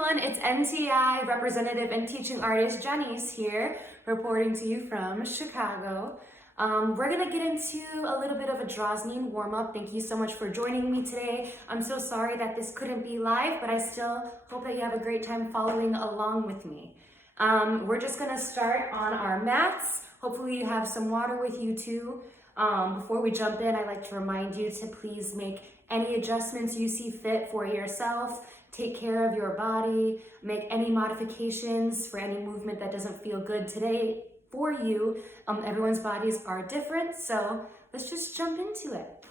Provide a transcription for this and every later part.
everyone, it's NTI representative and teaching artist Janyce here, reporting to you from Chicago. We're gonna get into a little bit of a Droznin Warm-Up. Thank you so much for joining me today. I'm so sorry that this couldn't be live, but I still hope that you have a great time following along with me. We're just gonna start on our mats. Hopefully you have some water with you too. Before we jump in, I'd like to remind you to please make any adjustments you see fit for yourself. Take care of your body, make any modifications for any movement that doesn't feel good today for you. Everyone's bodies are different, so let's just jump into it.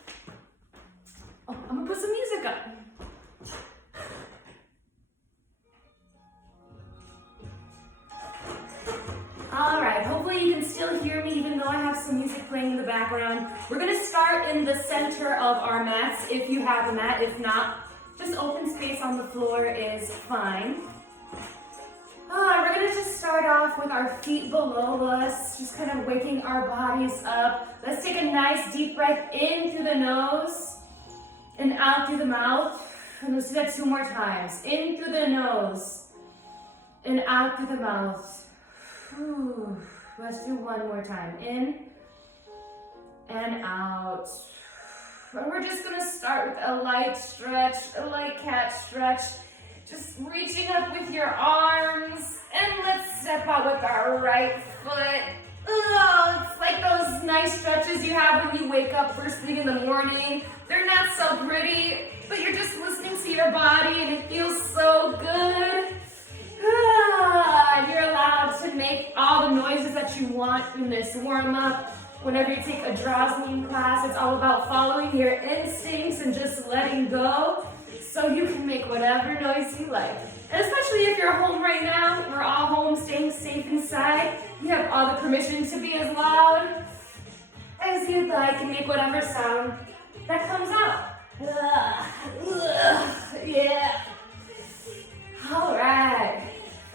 Oh, I'm gonna put some music on. All right, hopefully you can still hear me even though I have some music playing in the background. We're gonna start in the center of our mats if you have a mat. If not, just open space on the floor is fine. We're gonna just start off with our feet below us, just kind of waking our bodies up. Let's take a nice deep breath in through the nose and out through the mouth. And let's do that 2 more times. In through the nose and out through the mouth. Whew. Let's do 1 more time. In and out. And we're just gonna start with a light stretch, a light cat stretch. Just reaching up with your arms. And let's step out with our right foot. Oh, it's like those nice stretches you have when you wake up first thing in the morning. They're not so pretty, but you're just listening to your body and it feels so good. You're allowed to make all the noises that you want in this warm-up. Whenever you take a Droznin class, it's all about following your instincts and just letting go so you can make whatever noise you like. And especially if you're home right now, we're all home staying safe inside, you have all the permission to be as loud as you'd like and make whatever sound that comes out. Yeah. All right.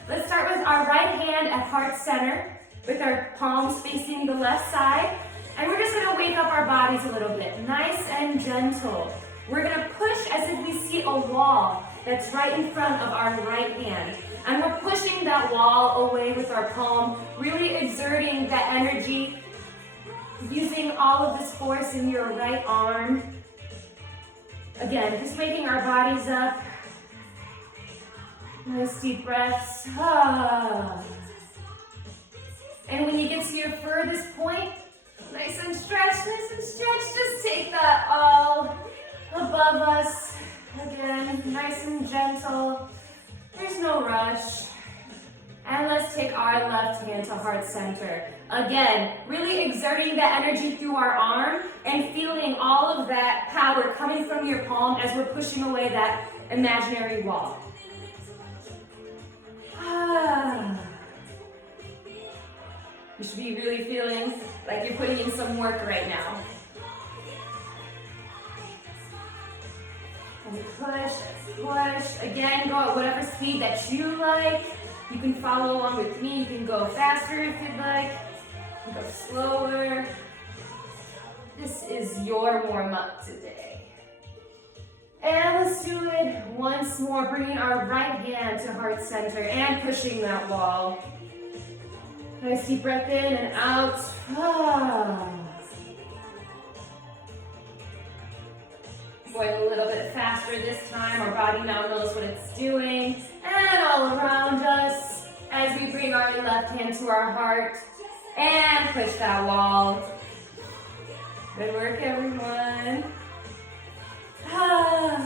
Let's start with our right hand at heart center, with our palms facing the left side. And we're just gonna wake up our bodies a little bit, nice and gentle. We're gonna push as if we see a wall that's right in front of our right hand. And we're pushing that wall away with our palm, really exerting that energy, using all of this force in your right arm. Again, just waking our bodies up. Nice deep breaths. And when you get to your furthest point, nice and stretched, just take that all above us. Again, nice and gentle. There's no rush. And let's take our left hand to heart center. Again, really exerting that energy through our arm and feeling all of that power coming from your palm as we're pushing away that imaginary wall. You should be really feeling like you're putting in some work right now. And push. Again, go at whatever speed that you like. You can follow along with me. You can go faster if you'd like. You can go slower. This is your warm-up today. And let's do it once more, bringing our right hand to heart center and pushing that wall. Nice deep breath in and out. Going a little bit faster this time. Our body now knows what it's doing. And all around us as we bring our left hand to our heart and push that wall. Good work, everyone. I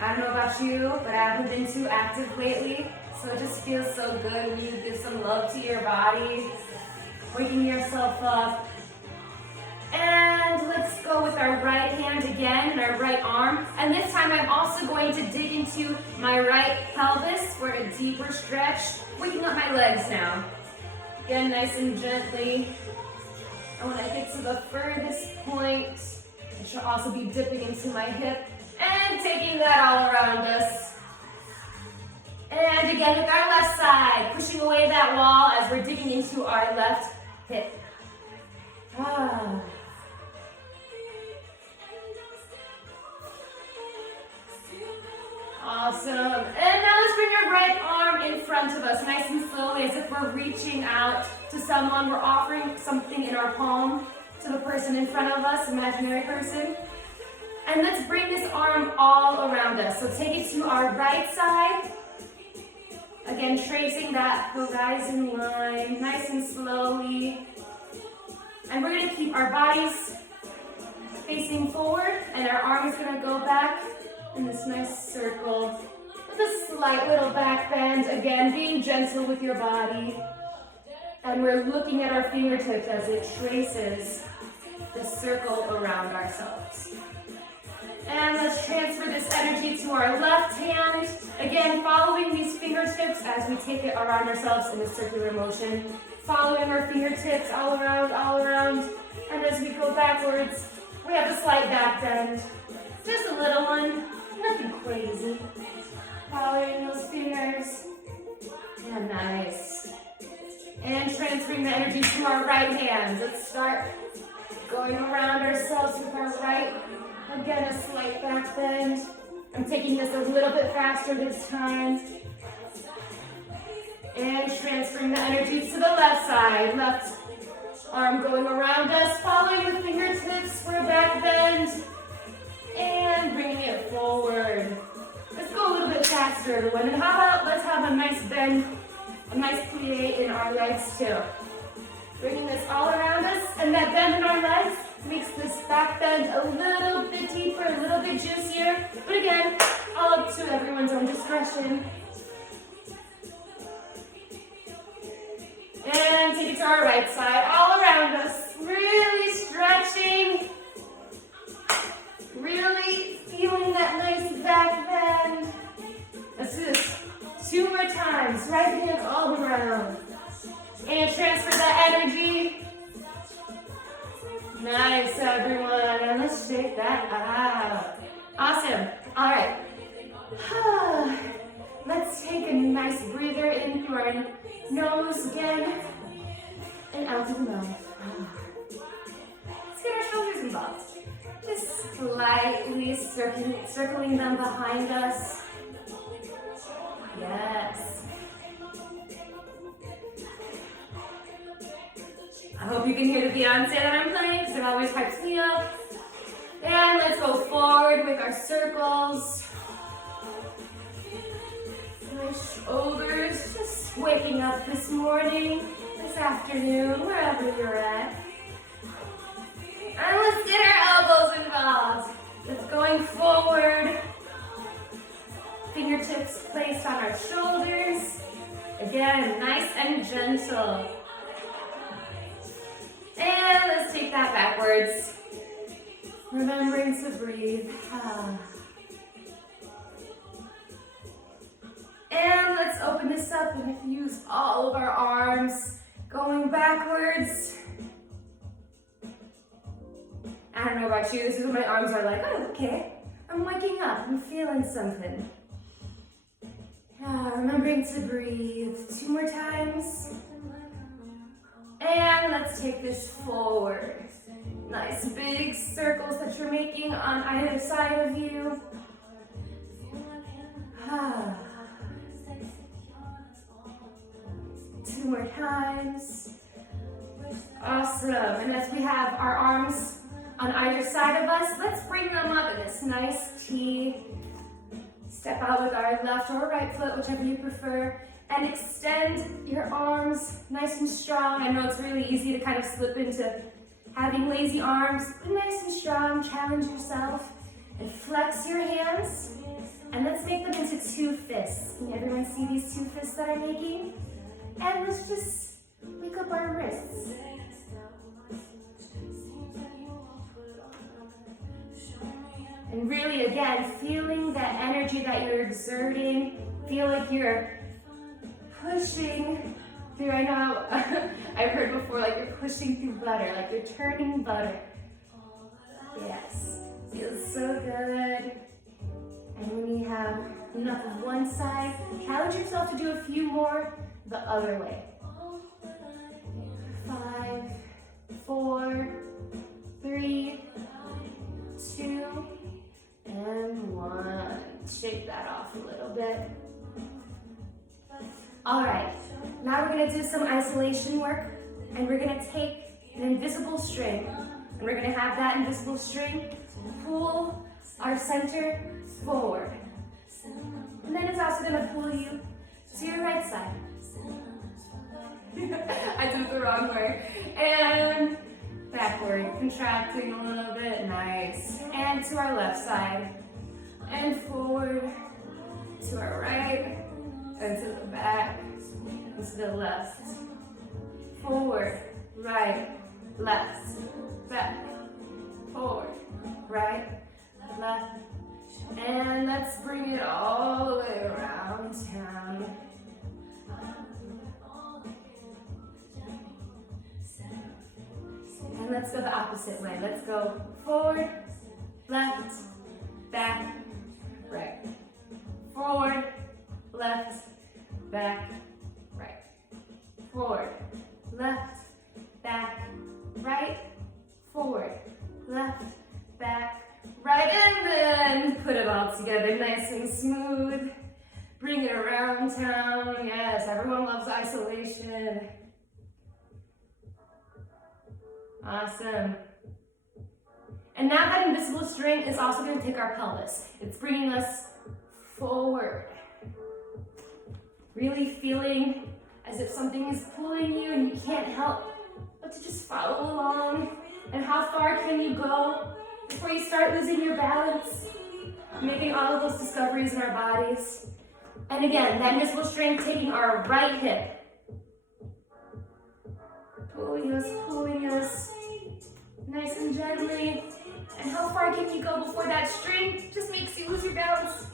don't know about you, but I haven't been too active lately, so it just feels so good when you give some love to your body, waking yourself up. And let's go with our right hand again and our right arm. And this time I'm also going to dig into my right pelvis for a deeper stretch, waking up my legs now. Again, nice and gently. And when I get to the furthest point, I should also be dipping into my hip and taking that all around us. And again with our left side, pushing away that wall as we're digging into our left hip. Awesome. And now let's bring our right arm in front of us, nice and slowly, as if we're reaching out to someone. We're offering something in our palm to the person in front of us, imaginary person. And let's bring this arm all around us. So take it to our right side. Again, tracing that horizon line, nice and slowly. And we're going to keep our bodies facing forward, and our arm is going to go back in this nice circle with a slight little back bend. Again, being gentle with your body. And we're looking at our fingertips as it traces the circle around ourselves. And let's transfer this energy to our left hand. Again, following these fingertips as we take it around ourselves in a circular motion. Following our fingertips all around. And as we go backwards, we have a slight back bend. Just a little one, nothing crazy. Following those fingers. And nice. And transferring the energy to our right hand. Let's start going around ourselves with our right. Again, a slight back bend. I'm taking this a little bit faster this time. And transferring the energy to the left side. Left arm going around us, following the fingertips for a back bend. And bringing it forward. Let's go a little bit faster, everyone. And how about let's have a nice bend, a nice plie in our legs too. Bringing this all around us, and that bend in our legs makes this back bend a little bit deeper, a little bit juicier. But again, all up to everyone's own discretion. And take it to our right side, all around us. Really stretching. Really feeling that nice back bend. Let's do this 2 more times. Right hand all around. And transfer that energy. Nice, everyone. And let's shake that out. Awesome. All right. Let's take a nice breather in through our nose again. And out through the mouth. Let's get our shoulders involved. Just slightly circling them behind us. Yes. I hope you can hear the Beyonce that I'm playing, because it always hypes me up. And let's go forward with our circles. My shoulders just waking up this morning, this afternoon, wherever you're at. And let's get our elbows involved. Let's going forward. Fingertips placed on our shoulders. Again, nice and gentle. And let's take that backwards. Remembering to breathe. And let's open this up and use all of our arms going backwards. I don't know about you, this is when my arms are like, oh, okay, I'm waking up, I'm feeling something. Remembering to breathe 2 more times. And let's take this forward. Nice big circles that you're making on either side of you. 2 more times. Awesome. And as we have our arms on either side of us, let's bring them up in this nice T. Step out with our left or right foot, whichever you prefer, and extend your arms nice and strong. I know it's really easy to kind of slip into having lazy arms, but nice and strong. Challenge yourself and flex your hands. And let's make them into 2 fists. Can everyone see these 2 fists that I'm making? And let's just wake up our wrists. And really, again, feeling that energy that you're exerting. Feel like you're pushing through, I know I've heard before, like you're pushing through butter, like you're turning butter. Yes, feels so good. And when you have enough of one side, challenge yourself to do a few more the other way. 5, 4, 3, 2, and 1. Shake that off a little bit. All right, now we're gonna do some isolation work, and we're gonna take an invisible string, and we're gonna have that invisible string pull our center forward. And then it's also gonna pull you to your right side. I did it the wrong way. And backward, contracting a little bit, nice. And to our left side. And forward, to our right, and to the back, and to the left. Forward, right, left, back, forward, right, left. And let's bring it all the way around town. And let's go the opposite way. Let's go forward, left, back, right. Forward, left, back, right. Forward, left, back, right. Forward, left, back, right. And then put it all together nice and smooth. Bring it around town. Yes, everyone loves isolation. Awesome. And now that invisible string is also going to take our pelvis. It's bringing us forward. Really feeling as if something is pulling you and you can't help but to just follow along. And how far can you go before you start losing your balance? Making all of those discoveries in our bodies. And again, that invisible string taking our right hip. Pulling us, nice and gently. And how far can you go before that string just makes you lose your balance?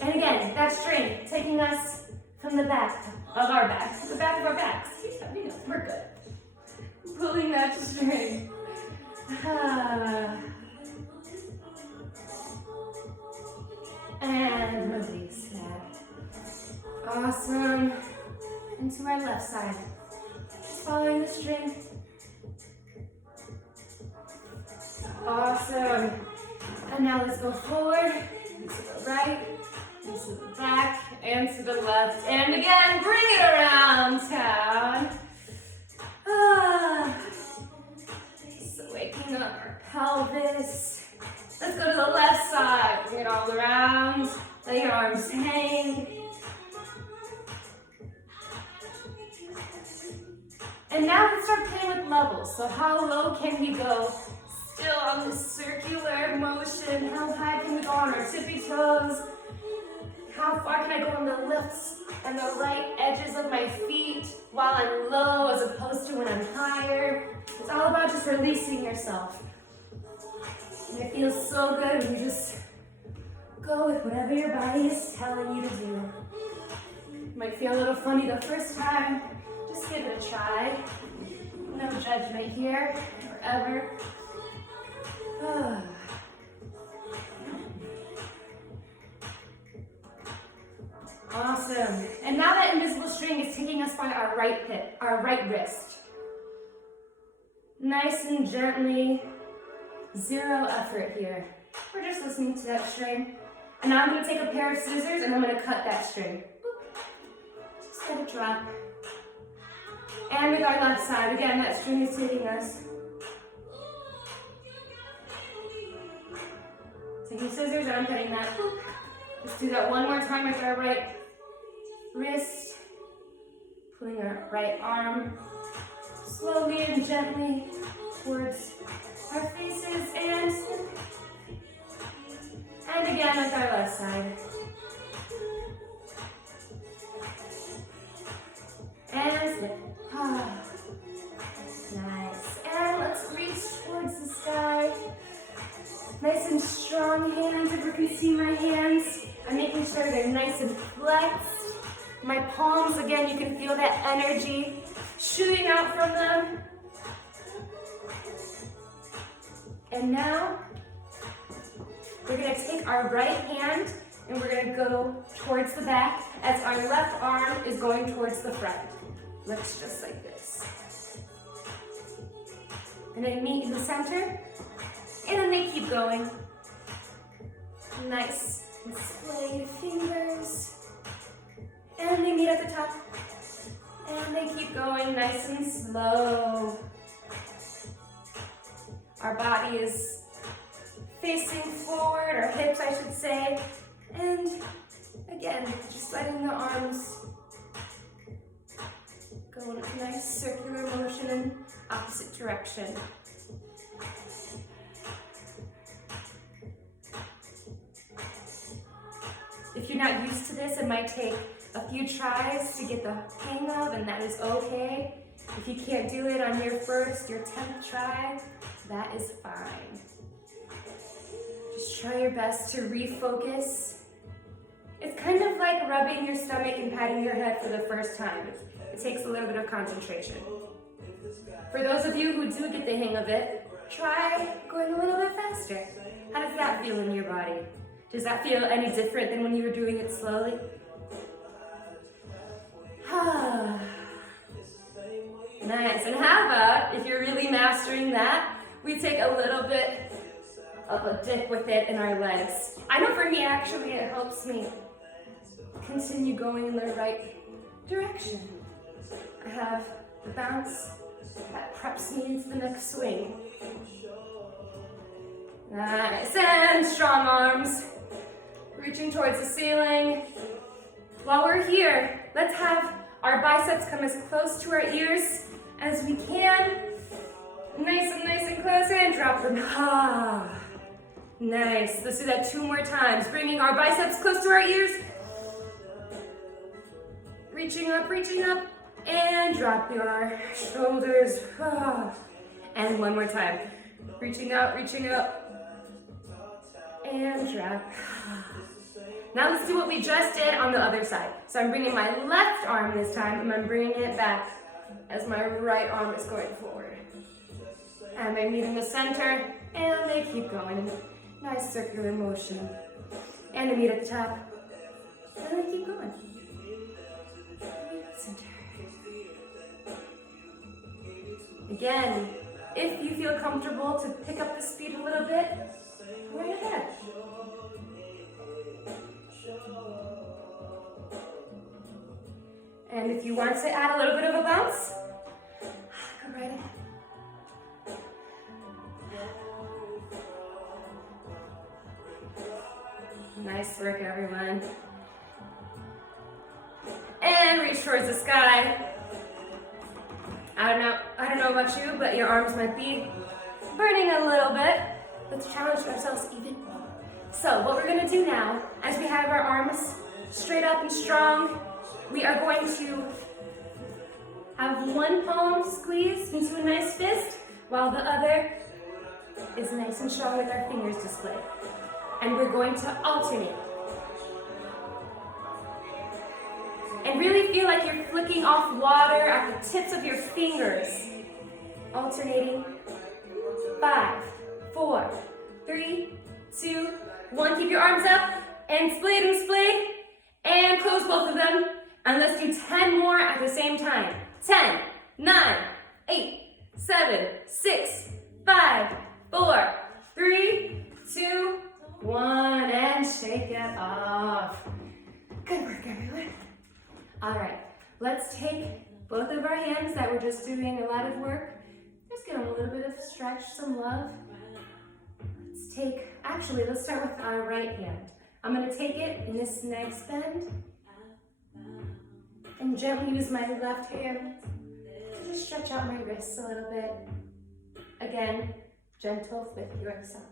And again, that string taking us from the back of our back to the back of our backs. You know, we're good. Pulling that string. And release that. Awesome. And to our left side. Just following the string. Awesome. And now let's go forward, and to the right, and to the back, and to the left. And again, bring it around town. So waking up our pelvis. Let's go to the left side. Bring it all around. Let your arms hang. And now let's start playing with levels. So how low can you go? Still on this circular motion. How high can we go on our tippy toes? How far can I go on the left and the right edges of my feet while I'm low as opposed to when I'm higher? It's all about just releasing yourself. And it feels so good when you just go with whatever your body is telling you to do. It might feel a little funny the first time. Just give it a try. No judgment here or ever. Awesome. And now that invisible string is taking us by our right hip, our right wrist. Nice and gently, zero effort here. We're just listening to that string. And now I'm going to take a pair of scissors and I'm going to cut that string. Just let it drop. And with our left side, again, that string is taking us. Taking scissors and I'm cutting that. Let's do that one more time with our right wrist. Pulling our right arm slowly and gently towards our faces and again with our left side. And slip. Nice. And let's reach towards the sky. Nice and strong hands, if you can see my hands. I'm making sure they're nice and flexed. My palms, again, you can feel that energy shooting out from them. And now, we're gonna take our right hand and we're gonna go towards the back as our left arm is going towards the front. Looks just like this. And they meet in the center. And then they keep going. Nice. Display your fingers. And they meet at the top. And they keep going nice and slow. Our body is facing forward, our hips I should say. And again, just letting the arms go in a nice circular motion in opposite direction. If you're not used to this, it might take a few tries to get the hang of, and that is okay. If you can't do it on your first, your 10th try, that is fine. Just try your best to refocus. It's kind of like rubbing your stomach and patting your head for the first time. It takes a little bit of concentration. For those of you who do get the hang of it, try going a little bit faster. How does that feel in your body? Does that feel any different than when you were doing it slowly? Nice. And how about, if you're really mastering that, we take a little bit of a dip with it in our legs. I know for me, actually, it helps me continue going in the right direction. I have the bounce that preps me into the next swing. Nice. And strong arms. Reaching towards the ceiling. While we're here, let's have our biceps come as close to our ears as we can. Nice and close, and drop them. Nice. Let's do that 2 more times. Bringing our biceps close to our ears. Reaching up, and drop your shoulders. And 1 more time. Reaching up, and drop. Now let's do what we just did on the other side. So I'm bringing my left arm this time, and I'm bringing it back as my right arm is going forward. And they meet in the center, and they keep going. Nice circular motion. And they meet at the top, and they keep going. Center. Again, if you feel comfortable to pick up the speed a little bit, go right ahead. And if you want to add a little bit of a bounce, go right ahead. Nice work, everyone. And reach towards the sky. I don't know about you, but your arms might be burning a little bit. Let's challenge ourselves even more. So what we're gonna do now, as we have our arms straight up and strong, we are going to have one palm squeezed into a nice fist, while the other is nice and strong with our fingers displayed. And we're going to alternate. And really feel like you're flicking off water at the tips of your fingers. Alternating. 5, 4, 3, 2, 1. Keep your arms up and split. And close both of them. And let's do 10 more at the same time. 10, 9, 8, 7, 6, 5, 4, 3, 2, 1. And shake it off. Good work, everyone. All right, let's take both of our hands that we're just doing a lot of work. Just give them a little bit of stretch, some love. Let's start with our right hand. I'm gonna take it in this nice bend and gently use my left hand to just stretch out my wrists a little bit. Again, gentle with yourself.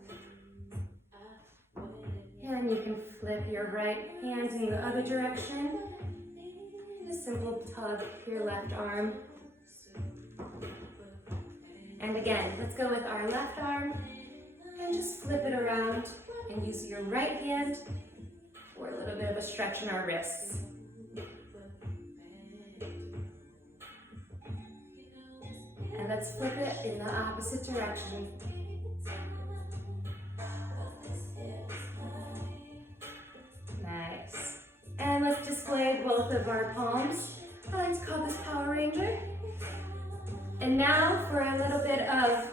And you can flip your right hand in the other direction. A simple tug your left arm. And again, let's go with our left arm and just flip it around and use your right hand for a little bit of a stretch in our wrists. And let's flip it in the opposite direction. Nice. And let's display both of our palms. I like to call this Power Ranger. And now for a little bit of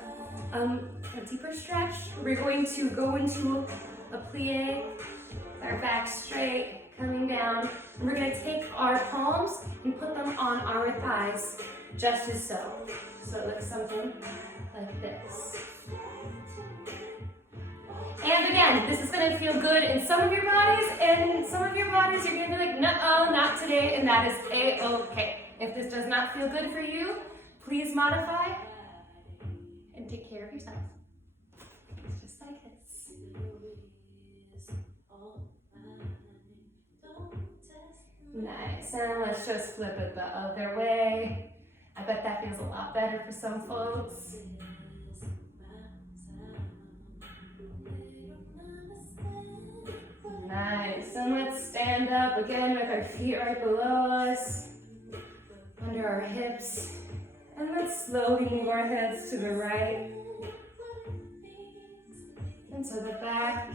a deeper stretch, we're going to go into a plie with our back down, and we're gonna take our palms and put them on our thighs, just as so. So it looks something like this. And again, this is gonna feel good in some of your bodies, and in some of your bodies you're gonna be like, no, not today, and that is A-okay. If this does not feel good for you, please modify and take care of yourself. Just like this. Nice, and let's just flip it the other way. I bet that feels a lot better for some folks. Nice, and let's stand up again with our feet right below us, under our hips, and let's slowly move our heads to the right, and to the back,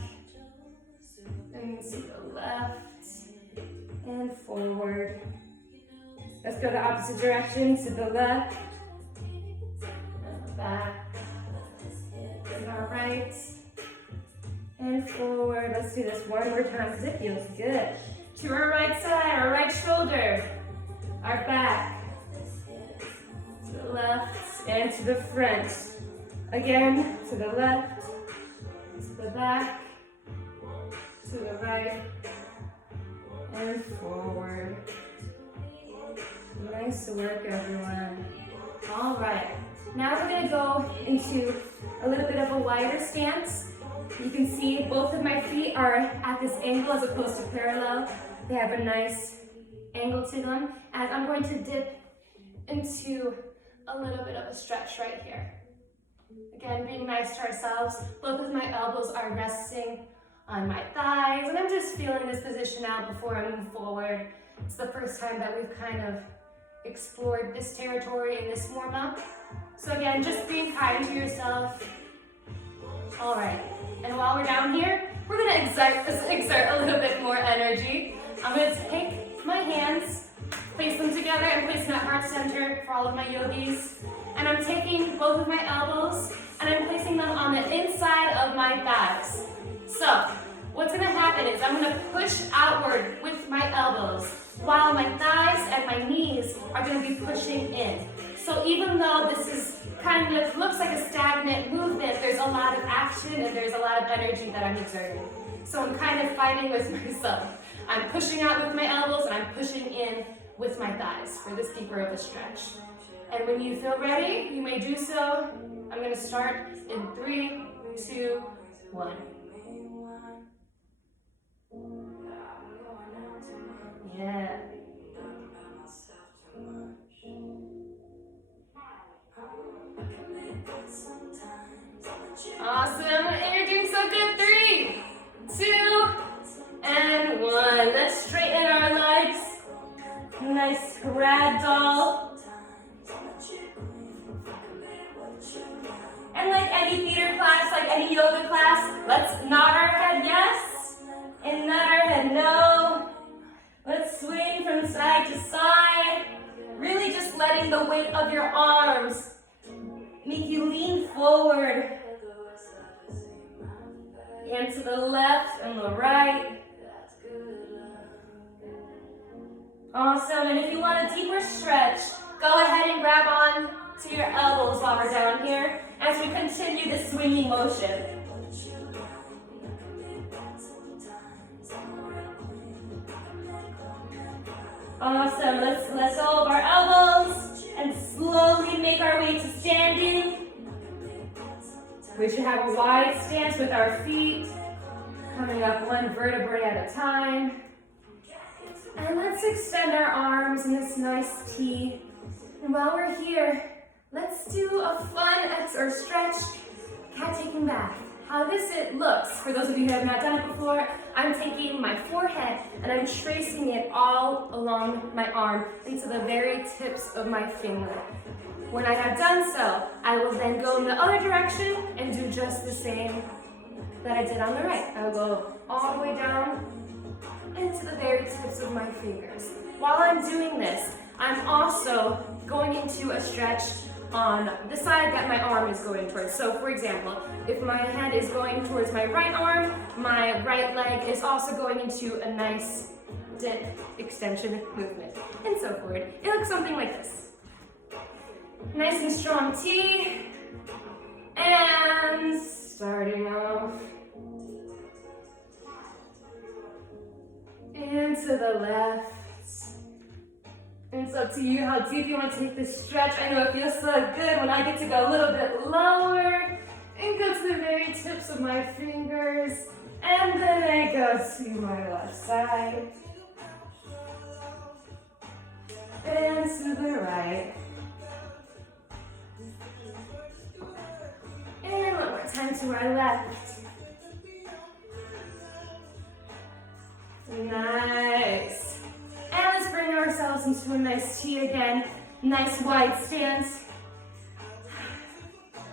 and to the left, and forward. Let's go the opposite direction, to the left, and the back, and our right, and forward. Let's do this one more time because it feels good. To our right side, our right shoulder, our back, to the left, and to the front. Again, to the left, to the back, to the right, and forward. Nice work, everyone. All right, now we're gonna go into a little bit of a wider stance. You can see both of my feet are at this angle as opposed to parallel. They have a nice angle to them. And I'm going to dip into a little bit of a stretch right here. Again, being nice to ourselves. Both of my elbows are resting on my thighs. And I'm just feeling this position out before I move forward. It's the first time that we've kind of explored this territory in this warm-up. So again, just being kind to yourself. All right, and while we're down here, we're gonna exert a little bit more energy. I'm gonna take my hands, place them together, and place them at heart center for all of my yogis. And I'm taking both of my elbows, and I'm placing them on the inside of my thighs. So, what's gonna happen is I'm gonna push outward with my elbows, while my thighs and my knees are gonna be pushing in. So even though this is kind of looks like a stagnant movement, there's a lot of action and there's a lot of energy that I'm exerting. So I'm kind of fighting with myself. I'm pushing out with my elbows and I'm pushing in with my thighs for this deeper of a stretch. And when you feel ready, you may do so. I'm gonna start in 3, 2, 1. Yeah. Awesome, and you're doing so good. 3, 2, and 1. Let's straighten our legs. Nice ragdoll. And like any theater class, like any yoga class, let's nod our head yes, and nod our head no. Let's swing from side to side. Really just letting the weight of your arms make you lean forward. And to the left and the right. Awesome, and if you want a deeper stretch, go ahead and grab on to your elbows while we're down here as we continue this swinging motion. Awesome, let's let go of our elbows and slowly make our way to standing. We should have a wide stance with our feet, coming up one vertebrae at a time. And let's extend our arms in this nice T. And while we're here, let's do a fun stretch, cat taking bath. How this looks, for those of you who have not done it before, I'm taking my forehead and I'm tracing it all along my arm into the very tips of my finger. When I have done so, I will then go in the other direction and do just the same that I did on the right. I will go all the way down into the very tips of my fingers. While I'm doing this, I'm also going into a stretch on the side that my arm is going towards. So for example, if my head is going towards my right arm, my right leg is also going into a nice extension movement, and so forth. It looks something like this. Nice and strong T, and starting off, and to the left. And it's up to you how deep you want to take this stretch. I know it feels so good when I get to go a little bit lower and go to the very tips of my fingers. And then I go to my left side. And to the right. And one more time to our left. Nice. And let's bring ourselves into a nice T again. Nice wide stance.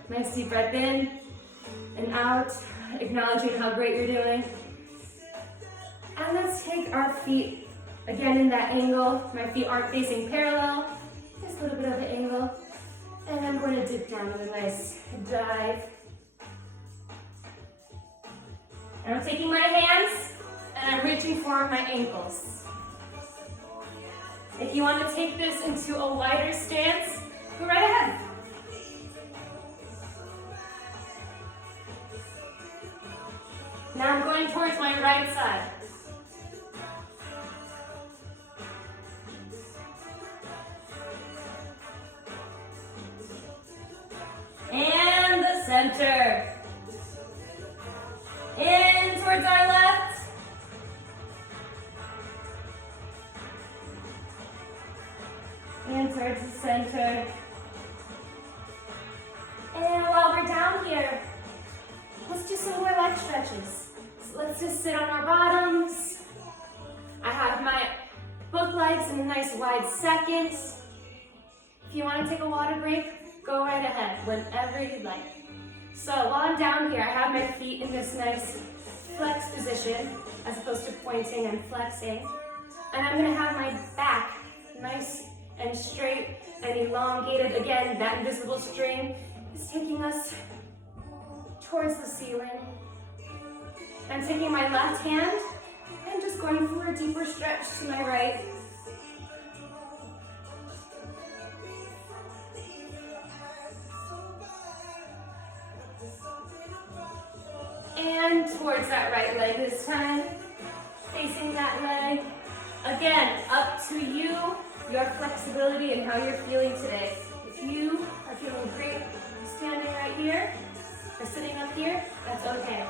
Nice deep breath in and out, acknowledging how great you're doing. And let's take our feet again in that angle. My feet aren't facing parallel, just a little bit of an angle. And I'm going to dip down with a nice dive. And I'm taking my hands and I'm reaching for my ankles. If you want to take this into a wider stance, go right ahead. Now I'm going towards my right side. And the center. In towards our left. And towards the center. And while we're down here, let's do some more leg stretches. So let's just sit on our bottoms. I have my both legs in a nice wide second. If you want to take a water break, go right ahead, whenever you'd like. So while I'm down here, I have my feet in this nice flex position, as opposed to pointing and flexing. And I'm gonna have my back nice and straight and elongated. Again, that invisible string is taking us towards the ceiling. I'm taking my left hand and just going for a deeper stretch to my right. And towards that right leg this time, facing that leg. Again, up to you, your flexibility and how you're feeling today. If you are feeling great standing right here or sitting up here, that's okay.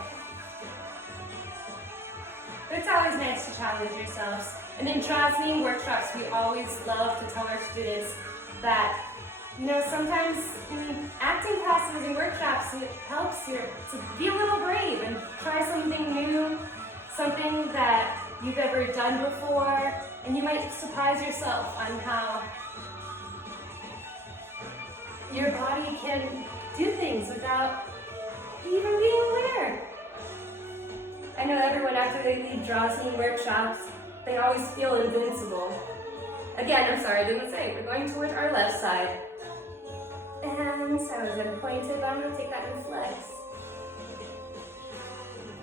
But it's always nice to challenge yourselves. And in Droznin workshops, we always love to tell our students that, you know, sometimes in acting classes and workshops, it helps you to be a little brave and try something new, something that you've ever done before, and you might surprise yourself on how your body can do things without even being aware. I know everyone, after they leave Droznin workshops, they always feel invincible. Again, I'm sorry, I didn't say. We're going towards our left side. And so I was then pointed, but I'm going to take that in flex.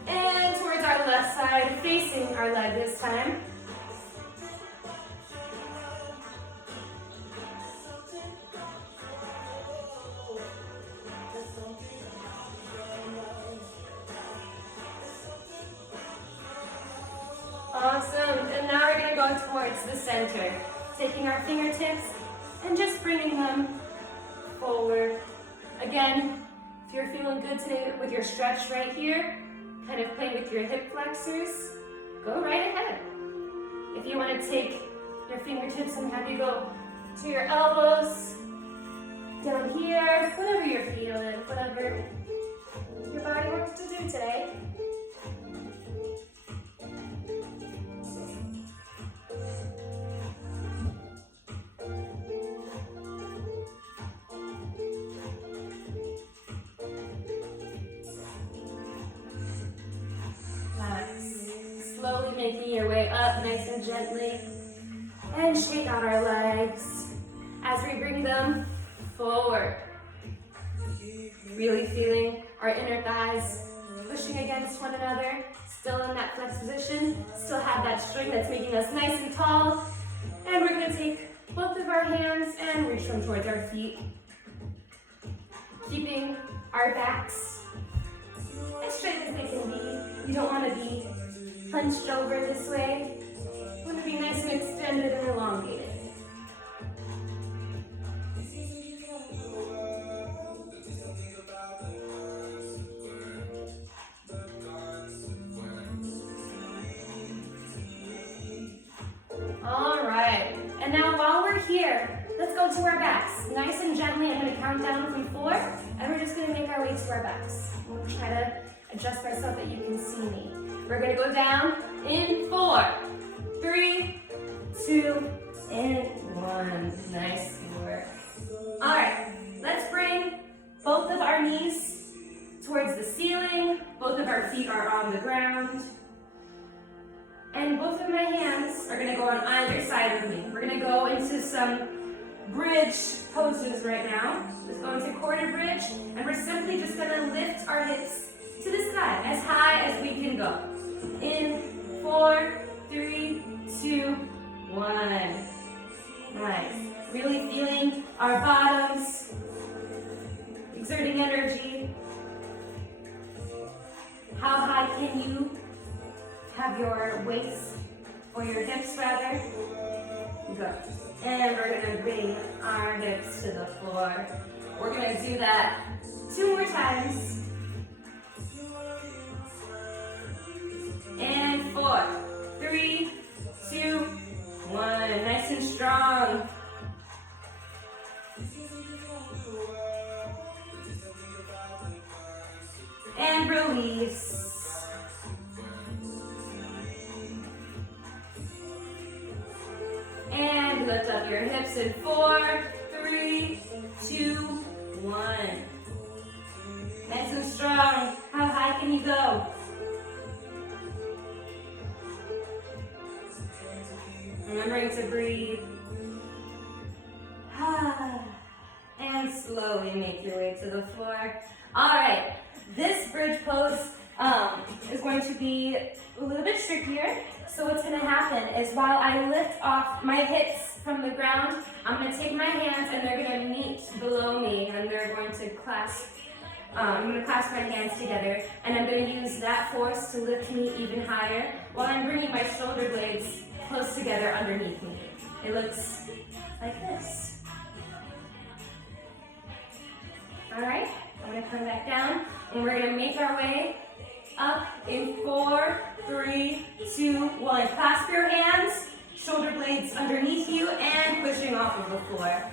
And towards our left side, facing our leg this time. Awesome. And now we're going to go towards the center, taking our fingertips and just bringing them forward. Again, if you're feeling good today with your stretch right here, kind of playing with your hip flexors, go right ahead. If you want to take your fingertips and have you go to your elbows, down here, whatever you're feeling, whatever your body wants to do today. Slowly making your way up nice and gently, and shake out our legs as we bring them forward. Really feeling our inner thighs pushing against one another, Still in that flex position, still have that string that's making us nice and tall. And we're gonna take both of our hands and reach them towards our feet. Keeping our backs as straight as they can be. You don't wanna be hunched over this way. You wanna be nice and extended and elongated. All right, and now while we're here, let's go to our backs. Nice and gently, I'm gonna count down from 4, and we're just gonna make our way to our backs. We'll try to adjust ourselves that you can see me. We're gonna go down in 4, 3, 2, and 1. Nice work. All right, let's bring both of our knees towards the ceiling. Both of our feet are on the ground. And both of my hands are gonna go on either side of me. We're gonna go into some bridge poses right now. Just go into quarter bridge, and we're simply just gonna lift our hips to the sky, as high as we can go. In 4, 3, 2, 1. Nice. Really feeling our bottoms, exerting energy. How high can you have your waist, or your hips rather? Good. And we're gonna bring our hips to the floor. We're gonna do that 2 more times. And 4, 3, 2, 1. Nice and strong. And release. And lift up your hips in 4, 3, 2, 1. Nice and strong. How high can you go? Remembering to breathe. And slowly make your way to the floor. All right, this bridge pose is going to be a little bit trickier. So what's gonna happen is while I lift off my hips from the ground, I'm gonna take my hands and they're gonna meet below me, and they're going to clasp, I'm gonna clasp my hands together, and I'm gonna use that force to lift me even higher while I'm bringing my shoulder blades close together underneath me. It looks like this. All right, I'm gonna come back down, and we're gonna make our way up in 4, 3, 2, 1. Clasp your hands, shoulder blades underneath you, and pushing off of the floor.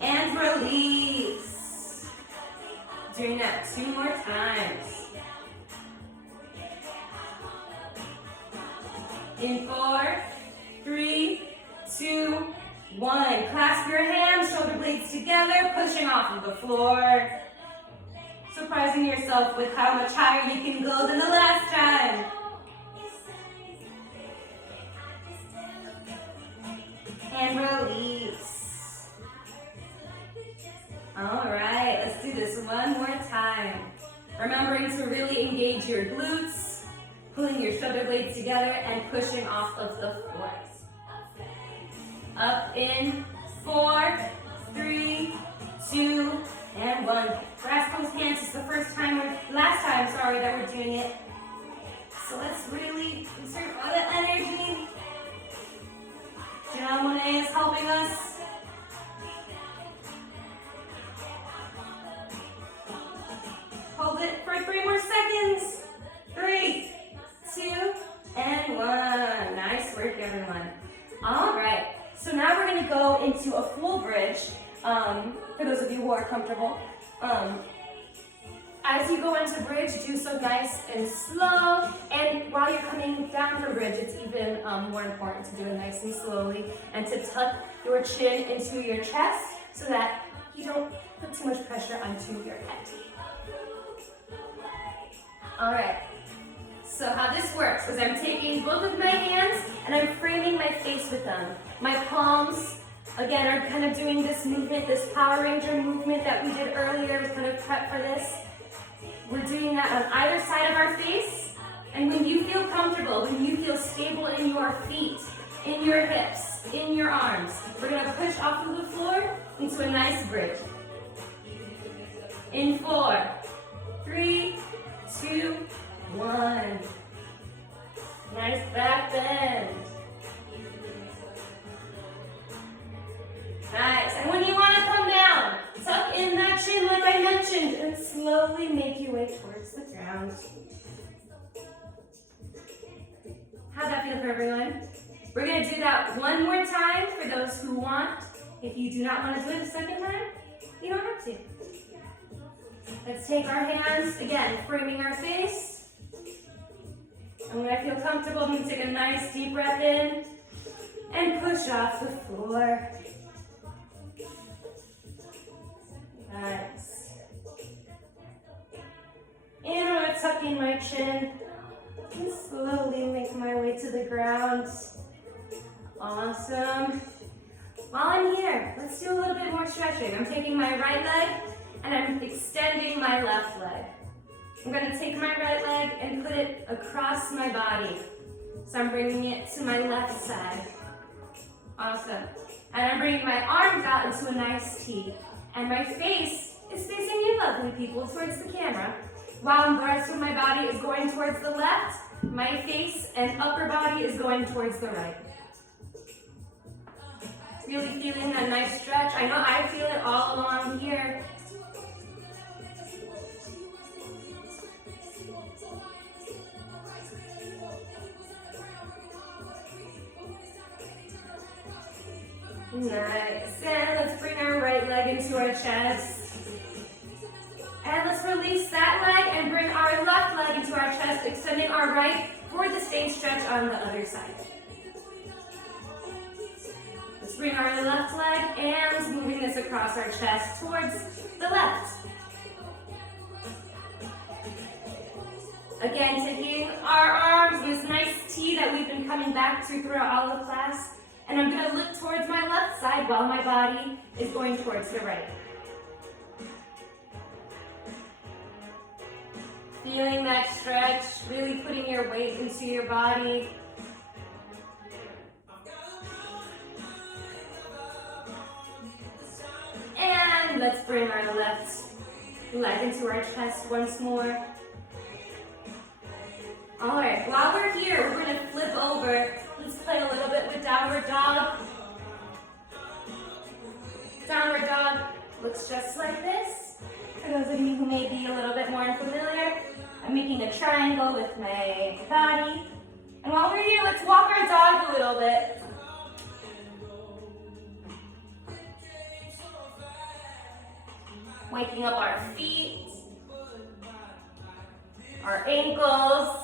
And release. Doing that 2 more times. In 4, 3, 2, 1. Clasp your hands, shoulder blades together, pushing off of the floor. Surprising yourself with how much higher you can go than the last time. And release. All right, let's do this 1 more time. Remembering to really engage your glutes, pulling your shoulder blades together and pushing off of the floor. Up in 4, 3, 2, and 1. Grasp those hands. It's the last time, that we're doing it. So let's really insert all the energy. Janyce is helping us. Hold it for 3 more seconds. 3, 2, and 1. Nice work, everyone. All right. So now we're going to go into a full bridge, for those of you who are comfortable. As you go into bridge, do so nice and slow. And while you're coming down from bridge, it's even more important to do it nice and slowly and to tuck your chin into your chest so that you don't put too much pressure onto your head. All right. So how this works is I'm taking both of my hands and I'm framing my face with them. My palms Again, are kind of doing this movement, this Power Ranger movement that we did earlier. We kind of prep for this. We're doing that on either side of our face. And when you feel comfortable, when you feel stable in your feet, in your hips, in your arms, we're gonna push off of the floor into a nice bridge. In 4, 3, 2, 1. Nice back bend. Nice. And when you want to come down, tuck in that chin like I mentioned and slowly make your way towards the ground. How'd that feel for everyone? We're going to do that one more time for those who want. If you do not want to do it a second time, you don't have to. Let's take our hands, again, framing our face. And when I feel comfortable, I'm going to take a nice deep breath in and push off the floor. Nice. And I'm going to tuck in my chin and slowly make my way to the ground. Awesome. While I'm here, let's do a little bit more stretching. I'm taking my right leg and I'm extending my left leg. I'm going to take my right leg and put it across my body. So I'm bringing it to my left side. Awesome. And I'm bringing my arms out into a nice T. And my face is facing you lovely people towards the camera. While the rest of my body is going towards the left, my face and upper body is going towards the right. Really feeling that nice stretch. I know I feel it all along here. Nice. And let's bring our right leg into our chest. And let's release that leg and bring our left leg into our chest, extending our right for the same stretch on the other side. Let's bring our left leg and moving this across our chest towards the left. Again, taking our arms, this nice T that we've been coming back to throughout all of class. And I'm going to look towards my left side while my body is going towards the right. Feeling that stretch, really putting your weight into your body. And let's bring our left leg into our chest once more. All right, while we're here, we're going to flip over. Let's play a little bit with downward dog. Downward dog looks just like this. For those of you who may be a little bit more unfamiliar, I'm making a triangle with my body. And while we're here, let's walk our dog a little bit. Waking up our feet, our ankles.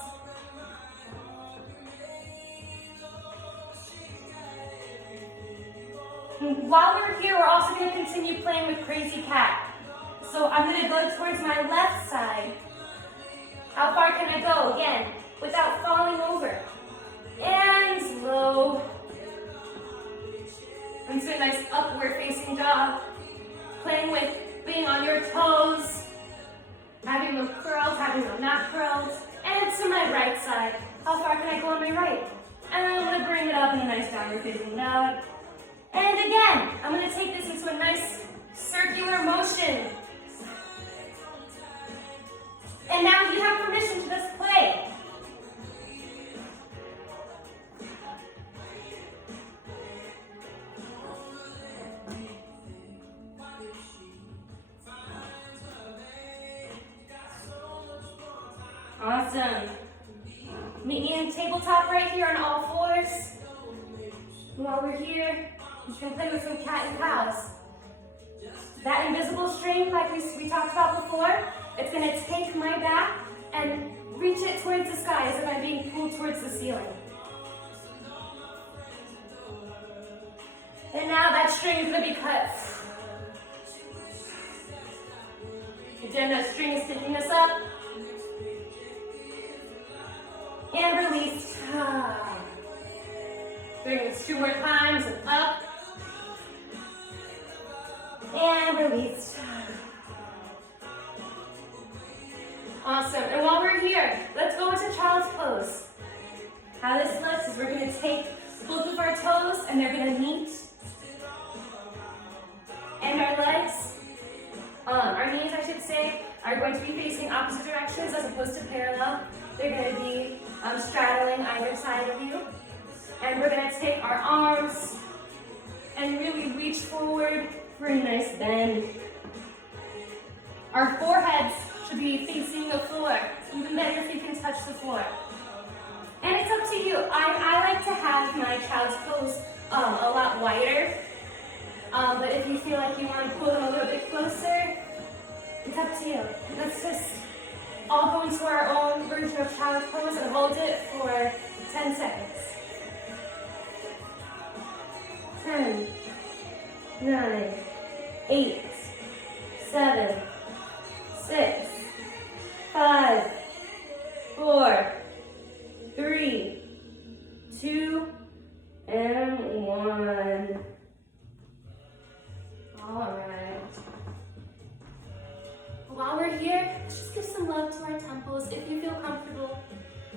While we're here, we're also going to continue playing with Crazy Cat. So I'm going to go towards my left side. How far can I go? Again, without falling over. And slow. Into a nice upward facing dog. Playing with being on your toes. Having them curled, having them not curled. And to my right side. How far can I go on my right? And I'm going to bring it up in a nice downward facing dog. And again, I'm going to take this into a nice circular motion. And now you have permission to just play. Awesome. Meet me in tabletop right here on all fours. While we're here, you can play with some cat and cows. That invisible string, like we talked about before, it's going to take my back and reach it towards the sky as if I'm being pulled towards the ceiling. And now that string is going to be cut. Again, that string is picking us up. And release. Doing this 2 more times and up. And release. Awesome. And while we're here, let's go into child's pose. How this looks is we're going to take both of our toes and they're going to meet. And our legs, our knees I should say, are going to be facing opposite directions as opposed to parallel. They're going to be straddling either side of you. And we're going to take our arms and really reach forward for a nice bend. Our foreheads should be facing the floor. Even better if you can touch the floor. And it's up to you. I like to have my child's pose a lot wider. But if you feel like you want to pull them a little bit closer, it's up to you. Let's just all go into our own version of child's pose and hold it for 10 seconds. 10, 9, 8, 7, 6, 5, 4, 3, 2, and 1. All right. While we're here, let's just give some love to our temples if you feel comfortable.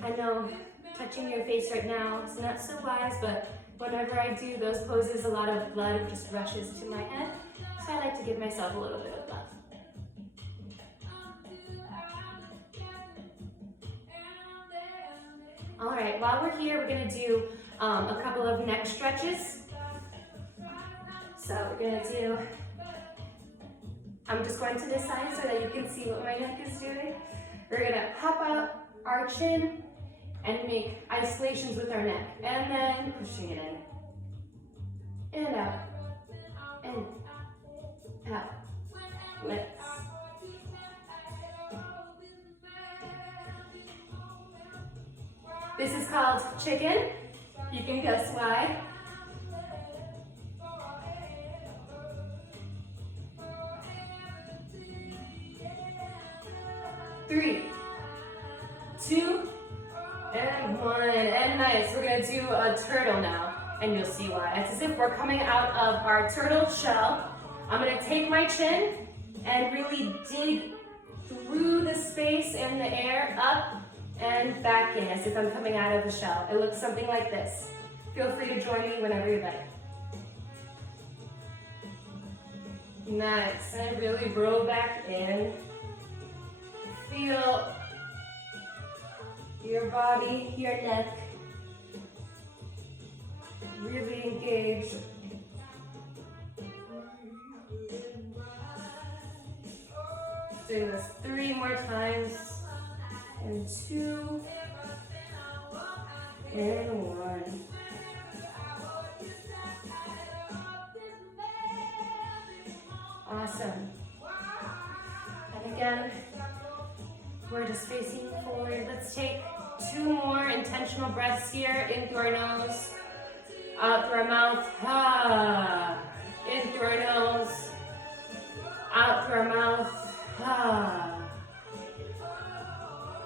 I know touching your face right now is not so wise, but whenever I do those poses, a lot of blood just rushes to my head. So I like to give myself a little bit of love. All right, while we're here, we're gonna do a couple of neck stretches. So we're gonna do, I'm just going to this side so that you can see what my neck is doing. We're gonna pop out our chin and make isolations with our neck. And then pushing it in and out, and out, lift. This is called chicken. You can guess why. Three, 2, and 1, and nice. We're gonna do a turtle now, and you'll see why. It's as if we're coming out of our turtle shell. I'm gonna take my chin and really dig through the space in the air, up and back in, as if I'm coming out of the shell. It looks something like this. Feel free to join me whenever you like. Nice, and really roll back in. Feel your body, your neck, really engaged. Doing this 3 more times, and 2, and 1. Awesome. And again, we're just facing forward. Let's take 2 more intentional breaths here. In through our nose, out through our mouth. Ah. In through our nose, out through our mouth. Ah.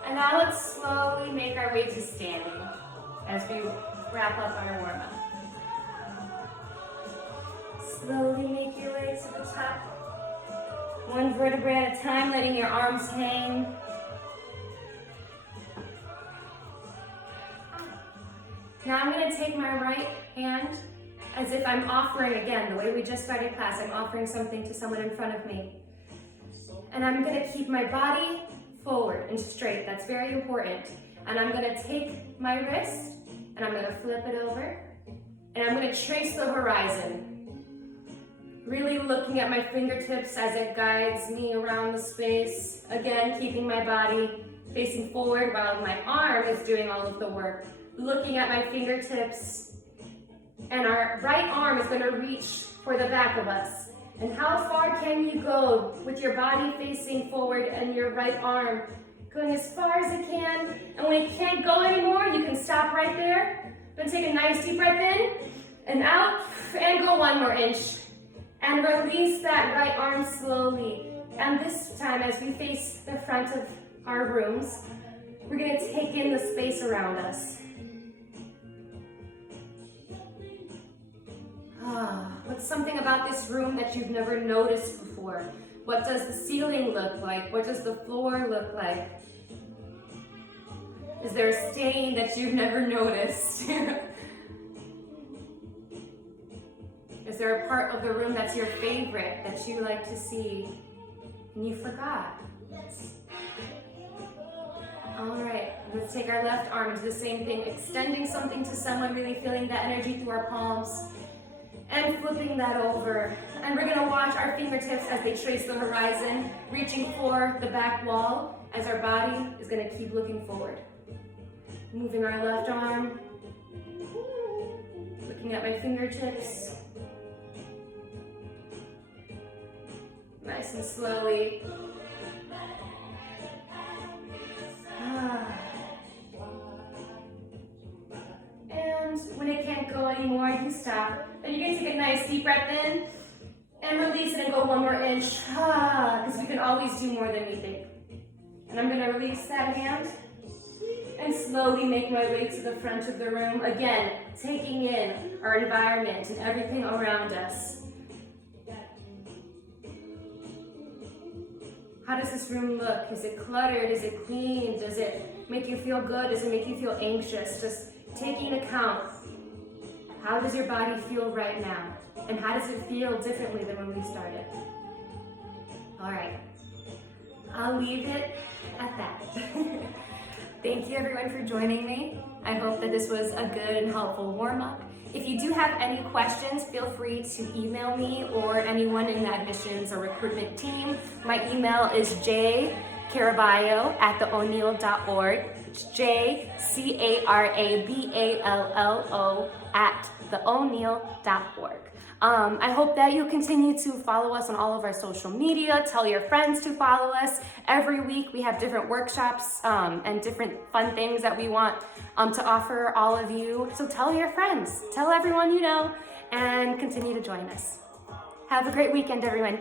And now let's slowly make our way to standing as we wrap up our warm-up. Slowly make your way to the top. 1 vertebrae at a time, letting your arms hang. Now I'm going to take my right hand as if I'm offering, again, the way we just started class, I'm offering something to someone in front of me. And I'm going to keep my body forward and straight. That's very important. And I'm going to take my wrist and I'm going to flip it over. And I'm going to trace the horizon. Really looking at my fingertips as it guides me around the space. Again, keeping my body facing forward while my arm is doing all of the work. Looking at my fingertips, and our right arm is going to reach for the back of us. And how far can you go with your body facing forward and your right arm going as far as it can? And when it can't go anymore, you can stop right there. Then take a nice deep breath in and out, and go 1 more inch. And release that right arm slowly. And this time, as we face the front of our rooms, we're going to take in the space around us. What's something about this room that you've never noticed before? What does the ceiling look like? What does the floor look like? Is there a stain that you've never noticed? Is there a part of the room that's your favorite that you like to see and you forgot? All right, let's take our left arm and do the same thing, extending something to someone, really feeling that energy through our palms and flipping that over. And we're gonna watch our fingertips as they trace the horizon, reaching for the back wall as our body is gonna keep looking forward. Moving our left arm, looking at my fingertips. Nice and slowly. And when it can't go anymore, you can stop. Then you're gonna take a nice deep breath in and release it and go one more inch. Because we can always do more than we think. And I'm gonna release that hand and slowly make my way to the front of the room. Again, taking in our environment and everything around us. How does this room look? Is it cluttered? Is it clean? Does it make you feel good? Does it make you feel anxious? Just taking account. How does your body feel right now? And how does it feel differently than when we started? All right, I'll leave it at that. Thank you everyone for joining me. I hope that this was a good and helpful warm-up. If you do have any questions, feel free to email me or anyone in the admissions or recruitment team. My email is jcaraballo@theoneal.org. It's jcaraballo@theoneal.org. I hope that you'll continue to follow us on all of our social media. Tell your friends to follow us. Every week we have different workshops and different fun things that we want to offer all of you. So tell your friends, tell everyone you know, and continue to join us. Have a great weekend, everyone.